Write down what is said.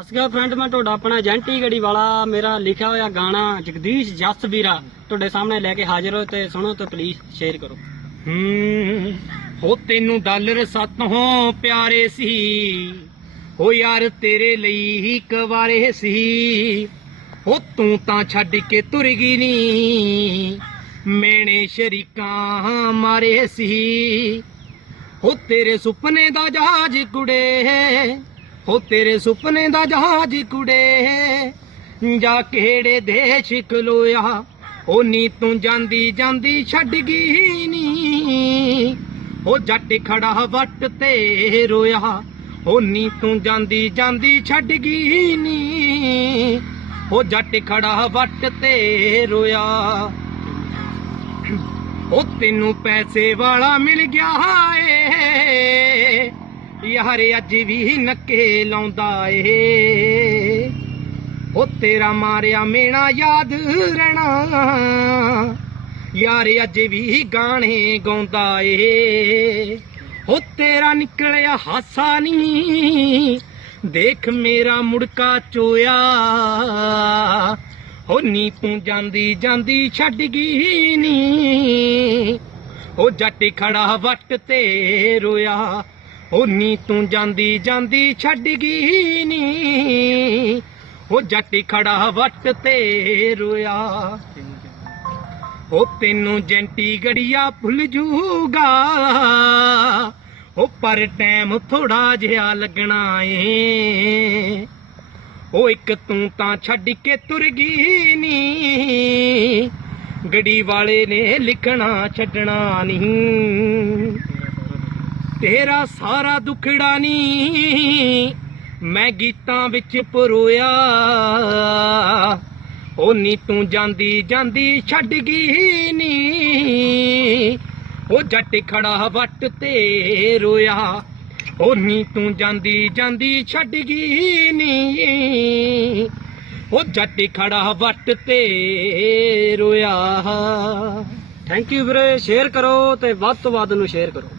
ਅਸਗਾ friend ਮੈਂ ਤੁਹਾਡਾ ਆਪਣਾ ਏਜੰਟੀ ਗੜੀ ਵਾਲਾ, ਮੇਰਾ ਲਿਖਿਆ ਹੋਇਆ ਗਾਣਾ ਜਗਦੀਸ਼ ਜਸ ਵੀਰਾ ਤੁਹਾਡੇ ਸਾਹਮਣੇ ਲੈ ਕੇ ਹਾਜ਼ਰ ਹੋ ਤੇ ਸੁਣੋ ਤੇ ਪਲੀਜ਼ ਸ਼ੇਅਰ ਕਰੋ। ਹੂੰ ਹੋ ਤੈਨੂੰ ਡਾਲਰ ਸੱਤੋਂ ਪਿਆਰੇ ਸੀ, ਹੋ ਯਾਰ ਤੇਰੇ ਲਈ ਹੀ ਕਵਾਰੇ ਸੀ, ਹੋ ਤੂੰ ਤਾਂ ਛੱਡ ਕੇ ਤੁਰ ਗਈ ਨੀ ਮੈਨੇ ਸ਼ਰੀਕਾਂ ਮਾਰੇ ਸੀ, ਹੋ ਤੇਰੇ ਸੁਪਨੇ ਦਾ ਜਹਾਜ਼ ਕੁੜੇ ਹੋ ਤੇਰੇ ਸੁਪਨੇ ਦਾ ਜਹਾਜ਼ ਕੁੜੇ। ਜਾਂ ਕਿਹੜੇ ਦੇਸ਼ ਖਲੋਇਆ ਉਹ ਨੀ ਤੂੰ ਜਾਂਦੀ ਜਾਂਦੀ ਛੱਡ ਗਈ ਨੀ। ਉਹ ਜੱਟ ਖੜਾ ਵੱਟ ਤੇ ਰੋਇਆ। ਉਹ ਨੀ ਤੂੰ ਜਾਂਦੀ ਜਾਂਦੀ ਛੱਡ ਗਈ ਨੀ। ਉਹ ਜੱਟ ਖੜਾ ਵੱਟ ਤੇ ਰੋਇਆ। ਉਹ ਤੈਨੂੰ ਪੈਸੇ ਵਾਲਾ ਮਿਲ ਗਿਆ ਏ। ਯਾਰ ਅੱਜ ਵੀ ਨੱਕੇ ਲਾਉਂਦਾ ਏ। ਉਹ ਤੇਰਾ ਮਾਰਿਆ ਮੇਣਾ ਯਾਦ ਰਹਿਣਾ। ਯਾਰ ਅੱਜ ਵੀ ਗਾਣੇ ਗਾਉਂਦਾ ਏ। ਉਹ ਤੇਰਾ ਨਿਕਲਿਆ ਹਾਸਾ ਨਹੀਂ। ਦੇਖ ਮੇਰਾ ਮੁੜਕਾ ਚੋਇਆ। ਹੋ ਨੀ ਤੂੰ ਜਾਂਦੀ ਜਾਂਦੀ ਛੱਡ ਗਈ ਨੀ। ਉਹ ਜੱਟ ਖੜਾ ਵੱਟ ਤੇ ਰੋਇਆ। ਉਹ ਨੀ ਤੂੰ ਜਾਂਦੀ ਜਾਂਦੀ ਛੱਡ ਗਈ ਨੀ। ਉਹ ਜੱਟ ਖੜਾ ਵੱਟ ਤੇ ਰੋਇਆ। ਉਹ ਤੈਨੂੰ ਜੰਟੀ ਗੜੀਆ ਭੁੱਲ ਜੂਗਾ। ਉਹ ਪਰ ਟਾਈਮ ਥੋੜਾ ਜਿਹਾ ਲੱਗਣਾ ਏ। ਉਹ ਇੱਕ ਤੂੰ ਤਾਂ ਛੱਡ ਕੇ ਤੁਰ ਗਈ ਨੀ। ਗੜੀ ਵਾਲੇ ਨੇ ਲਿਖਣਾ ਛੱਡਣਾ ਨਹੀਂ ਤੇਰਾ ਸਾਰਾ ਦੁਖੜਾ ਨੀ ਮੈਂ ਗੀਤਾਂ ਵਿੱਚ ਪਰੋਇਆ। ਉਹ ਨੀ ਤੂੰ ਜਾਂਦੀ ਜਾਂਦੀ ਛੱਡ ਗਈ ਨੀ। ਉਹ ਜੱਟ ਖੜਾ ਵੱਟ ਤੇ ਰੋਇਆ। ਉਹ ਨੀ ਤੂੰ ਜਾਂਦੀ ਜਾਂਦੀ ਛੱਡ ਗਈ ਨੀ। ਉਹ ਜੱਟ ਖੜਾ ਵੱਟ ਤੇ ਰੋਇਆ। ਥੈਂਕ ਯੂ ਵੀਰੇ ਸ਼ੇਅਰ ਕਰੋ ਤੇ ਵੱਧ ਤੋਂ ਵੱਧ ਨੂੰ ਸ਼ੇਅਰ ਕਰੋ।